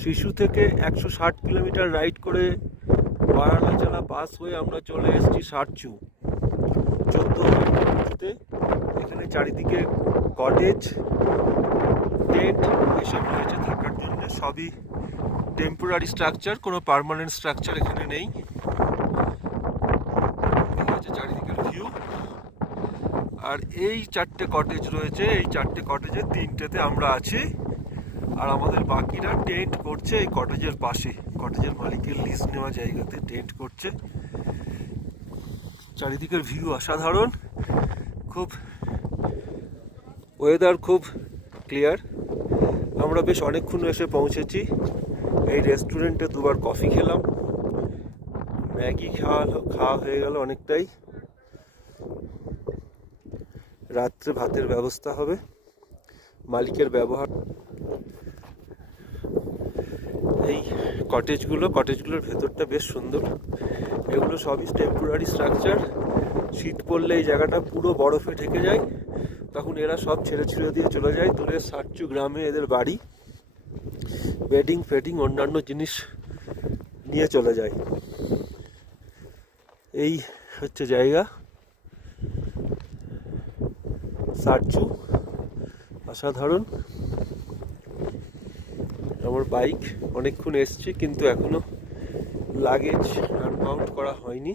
শিশু থেকে 160 kilometre ride করে বারানাচলা পাস হয়ে আমরা চলে এসেছি সারচু 14 এখানে চারিদিকে কটেজ টেন্ট এসব রয়েছে থাকার জন্য, সবই টেম্পোরারি স্ট্রাকচার, কোনো পার্মানেন্ট স্ট্রাকচার এখানে নেই। চারিদিকের ভিউ। আর এই 4টে কটেজ রয়েছে, এই 4টে কটেজের 3টেতে আমরা আছি, আর আমাদের বাকিরা টেন্ট করছে এই কটেজের পাশে, কটেজের মালিকের লিজ নেওয়া জায়গাতে টেন্ট করছে। চারিদিকের ভিউ অসাধারণ, খুব ওয়েদার খুব ক্লিয়ার। আমরা বেশ অনেকক্ষণ এসে পৌঁছেছি। এই রেস্টুরেন্টে দুবার কফি খেলাম, ম্যাগি খাওয়া হয়ে গেল অনেকটাই। রাত্রে ভাতের ব্যবস্থা হবে, মালিকের ব্যবহার। এই কটেজগুলোর ভেতরটা বেশ সুন্দর। এগুলো সবই টেম্পোরারি স্ট্রাকচার। শীত পড়লে এই জায়গাটা পুরো বরফে ঢেকে যায়, তখন এরা সব ছেড়ে দিয়ে চলে যায় দূরে সারচু গ্রামে এদের বাড়ি। বেডিং ফেডিং অন্যান্য জিনিস নিয়ে চলে যায়। এই হচ্ছে জায়গা সারচু, অসাধারণ। আমার বাইক অনেকক্ষণ এসছে কিন্তু এখনো লাগেজ আনমাউন্ট করা হয়নি।